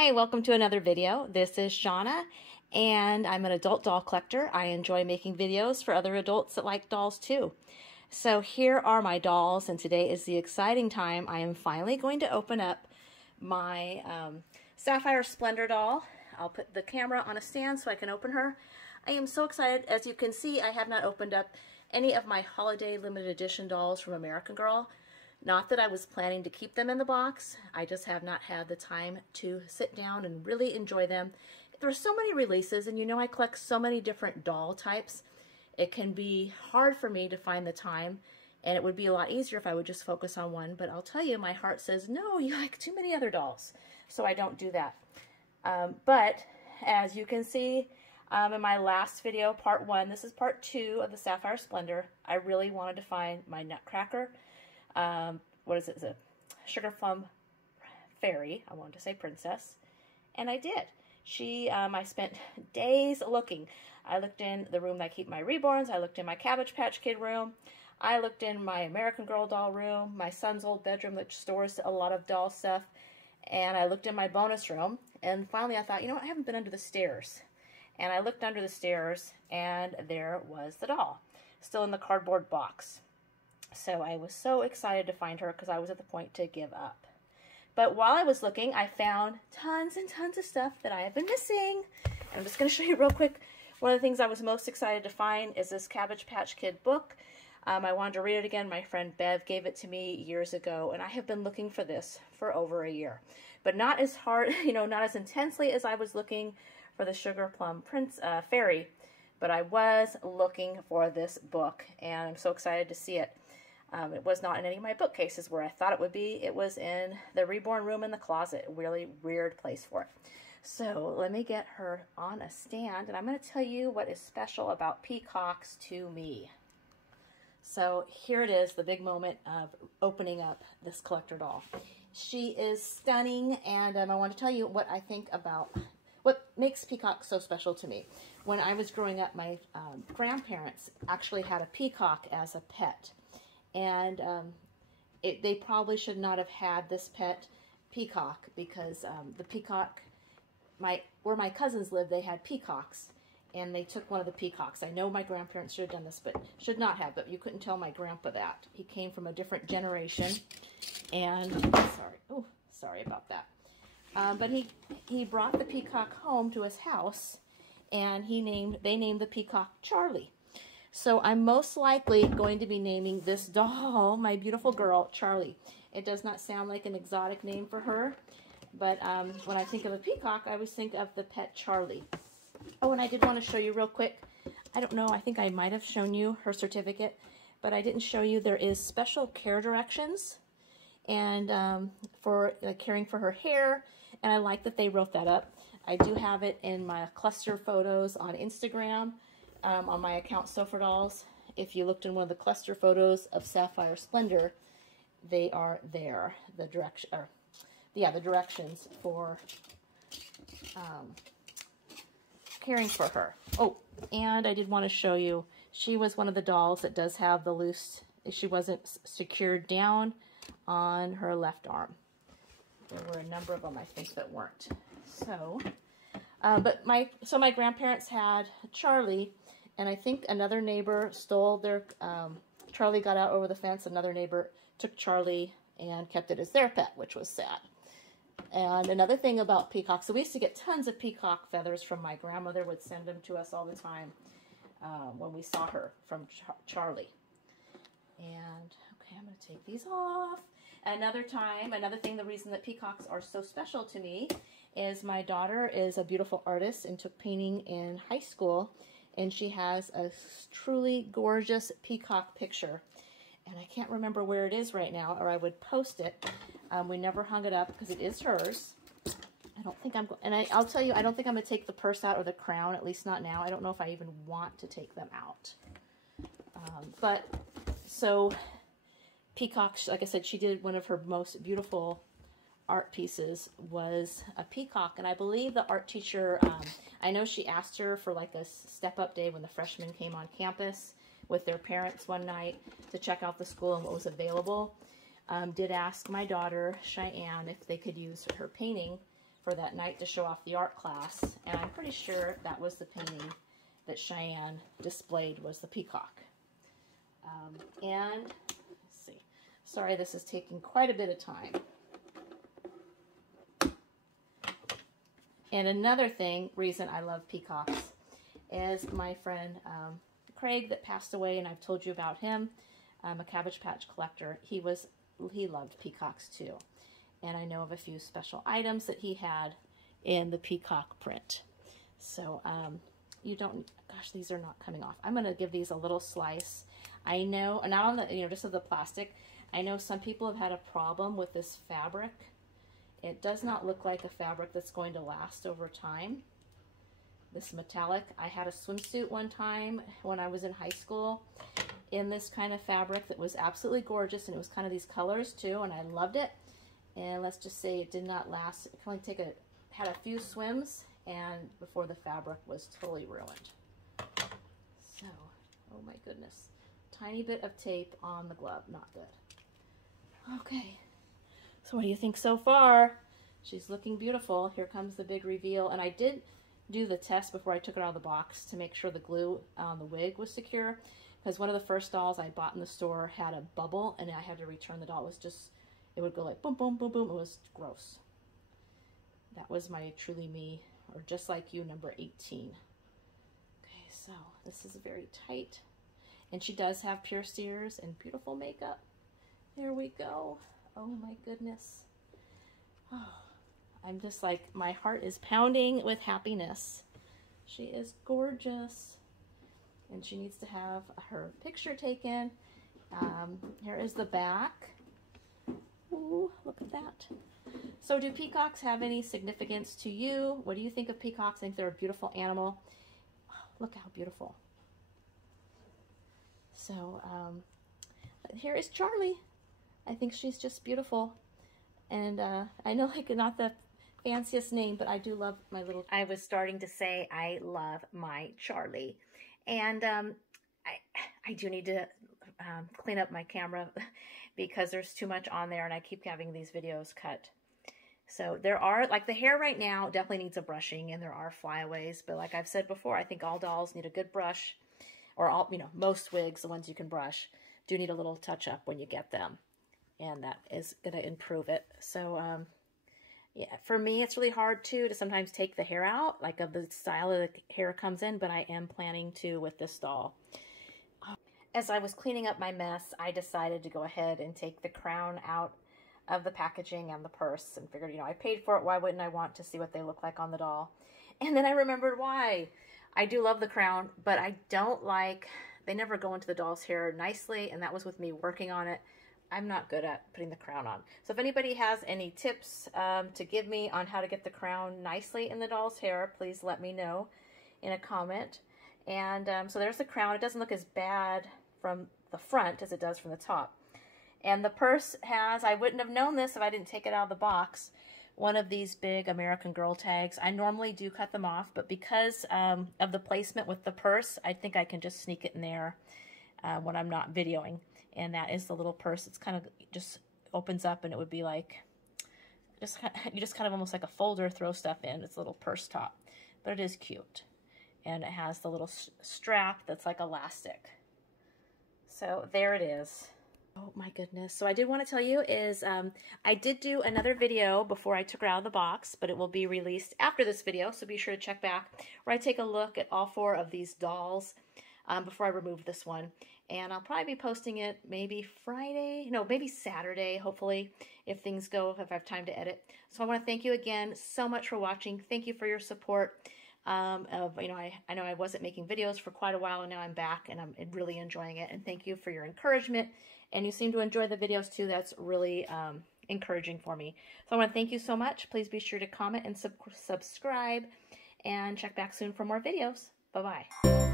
Hi, welcome to another video. This is Shauna, and I'm an adult doll collector. I enjoy making videos for other adults that like dolls too. So here are my dolls, and today is the exciting time. I am finally going to open up my Sapphire Splendor doll. I'll put the camera on a stand so I can open her. I am so excited. As you can see, I have not opened up any of my holiday limited edition dolls from American Girl. Not that I was planning to keep them in the box, I just have not had the time to sit down and really enjoy them. There are so many releases, and you know I collect so many different doll types. It can be hard for me to find the time, and it would be a lot easier if I would just focus on one, but I'll tell you, my heart says, no, you like too many other dolls, so I don't do that. But as you can see in my last video, part 1, this is part 2 of the Sapphire Splendor, I really wanted to find my Nutcracker. What is it? It's a Sugar Plum Fairy. I wanted to say princess, and I did. I spent days looking. I looked in the room that I keep my reborns. I looked in my Cabbage Patch Kid room. I looked in my American Girl doll room, my son's old bedroom that stores a lot of doll stuff, and I looked in my bonus room. And finally, I thought, you know what? I haven't been under the stairs. And I looked under the stairs, and there was the doll, still in the cardboard box. So I was so excited to find her because I was at the point to give up. But while I was looking, I found tons and tons of stuff that I have been missing. And I'm just going to show you real quick. One of the things I was most excited to find is this Cabbage Patch Kid book. I wanted to read it again. My friend Bev gave it to me years ago, and I have been looking for this for over a year. But not as hard, not as intensely as I was looking for the Sugar Plum Fairy. But I was looking for this book, and I'm so excited to see it. It was not in any of my bookcases where I thought it would be. It was in the reborn room in the closet, a really weird place for it. So let me get her on a stand, and I'm going to tell you what is special about Peacocks to me. So here it is, the big moment of opening up this collector doll. She is stunning, and I want to tell you what I think about what makes Peacocks so special to me. When I was growing up, my grandparents actually had a peacock as a pet. And they probably should not have had this pet peacock because the peacock, where my cousins lived, they had peacocks, and they took one of the peacocks. I know my grandparents should have done this, but should not have, but you couldn't tell my grandpa that. He came from a different generation, and, sorry about that. But he brought the peacock home to his house, and they named the peacock Charlie. So I'm most likely going to be naming this doll, my beautiful girl, Charlie. It does not sound like an exotic name for her, but when I think of a peacock, I always think of the pet Charlie. Oh, and I did want to show you real quick. I don't know, I think I might have shown you her certificate, but I didn't show you there is special care directions and for caring for her hair, and I like that they wrote that up. I do have it in my cluster photos on Instagram. On my account, Sofa Dolls. If you looked in one of the cluster photos of Sapphire Splendor, they are there. The directions for caring for her. Oh, and I did want to show you, she was one of the dolls that does have the loose, she wasn't secured down on her left arm. There were a number of them, I think, that weren't. So, so my grandparents had Charlie, and I think another neighbor stole their, Charlie got out over the fence, another neighbor took Charlie and kept it as their pet, which was sad. And another thing about peacocks, so we used to get tons of peacock feathers from my grandmother, would send them to us all the time when we saw her from Charlie. And, okay, I'm going to take these off. Another thing, the reason that peacocks are so special to me is my daughter is a beautiful artist and took painting in high school, and she has a truly gorgeous peacock picture, and I can't remember where it is right now, or I would post it. We never hung it up because it is hers. I don't think I'll tell you, I don't think I'm going to take the purse out or the crown, at least not now. I don't know if I even want to take them out. So Peacocks, like I said, she did one of her most beautiful art pieces was a peacock, and I believe the art teacher, I know she asked her for like a step-up day when the freshmen came on campus with their parents one night to check out the school and what was available. Did ask my daughter Cheyenne if they could use her painting for that night to show off the art class, and I'm pretty sure that was the painting that Cheyenne displayed, was the peacock. And let's see, sorry, this is taking quite a bit of time. And another reason I love peacocks is my friend Craig that passed away, and I've told you about him, a Cabbage Patch collector. He loved peacocks too. And I know of a few special items that he had in the peacock print. So gosh, these are not coming off. I'm gonna give these a little slice. I know, not on the, just of the plastic. I know some people have had a problem with this fabric. It does not look like a fabric that's going to last over time. This metallic, I had a swimsuit one time when I was in high school in this kind of fabric that was absolutely gorgeous, and it was kind of these colors too, and I loved it. And let's just say it did not last. It can only had a few swims, and before the fabric was totally ruined. So, oh my goodness. Tiny bit of tape on the glove, not good. Okay, so what do you think so far? She's looking beautiful. Here comes the big reveal, and I did do the test before I took it out of the box to make sure the glue on the wig was secure, because one of the first dolls I bought in the store had a bubble, and I had to return the doll. It was just, it would go like boom, boom, boom, boom. It was gross. That was my Truly Me, or Just Like You, number 18. Okay, so this is very tight. And she does have pierced ears and beautiful makeup. There we go. Oh my goodness. Oh, I'm just like, my heart is pounding with happiness. She is gorgeous. And she needs to have her picture taken. Here is the back. Ooh, look at that. So do peacocks have any significance to you? What do you think of peacocks? I think they're a beautiful animal. Oh, look how beautiful. So here is Charlie. I think she's just beautiful. And I know, like, not the fanciest name, but I do love my little... I was starting to say I love my Charlie. And I do need to clean up my camera because there's too much on there, and I keep having these videos cut. So there are, like, the hair right now definitely needs a brushing, and there are flyaways. But like I've said before, I think all dolls need a good brush, or all, most wigs, the ones you can brush, do need a little touch up when you get them. And that is going to improve it. So, yeah, for me, it's really hard, too, to sometimes take the hair out, like of the style of the hair comes in, but I am planning to with this doll. As I was cleaning up my mess, I decided to go ahead and take the crown out of the packaging and the purse, and figured, I paid for it, why wouldn't I want to see what they look like on the doll? And then I remembered why. I do love the crown, but I don't like, they never go into the doll's hair nicely, and that was with me working on it. I'm not good at putting the crown on. So if anybody has any tips to give me on how to get the crown nicely in the doll's hair, please let me know in a comment. And so there's the crown. It doesn't look as bad from the front as it does from the top. And the purse has, I wouldn't have known this if I didn't take it out of the box, one of these big American Girl tags. I normally do cut them off, but because of the placement with the purse, I think I can just sneak it in there when I'm not videoing. And that is the little purse. It's kind of just opens up, and it would be like, you just kind of almost like a folder, throw stuff in. It's a little purse top, but it is cute. And it has the little strap that's like elastic. So there it is. Oh my goodness. So I did want to tell you is I did do another video before I took her out of the box, but it will be released after this video. So be sure to check back where I take a look at all 4 of these dolls before I remove this one. And I'll probably be posting it maybe Friday, no, maybe Saturday, hopefully, if things go, if I have time to edit. So I want to thank you again so much for watching. Thank you for your support. I know I wasn't making videos for quite a while, and now I'm back, and I'm really enjoying it. And thank you for your encouragement. And you seem to enjoy the videos too. That's really encouraging for me. So I want to thank you so much. Please be sure to comment and subscribe, and check back soon for more videos. Bye-bye.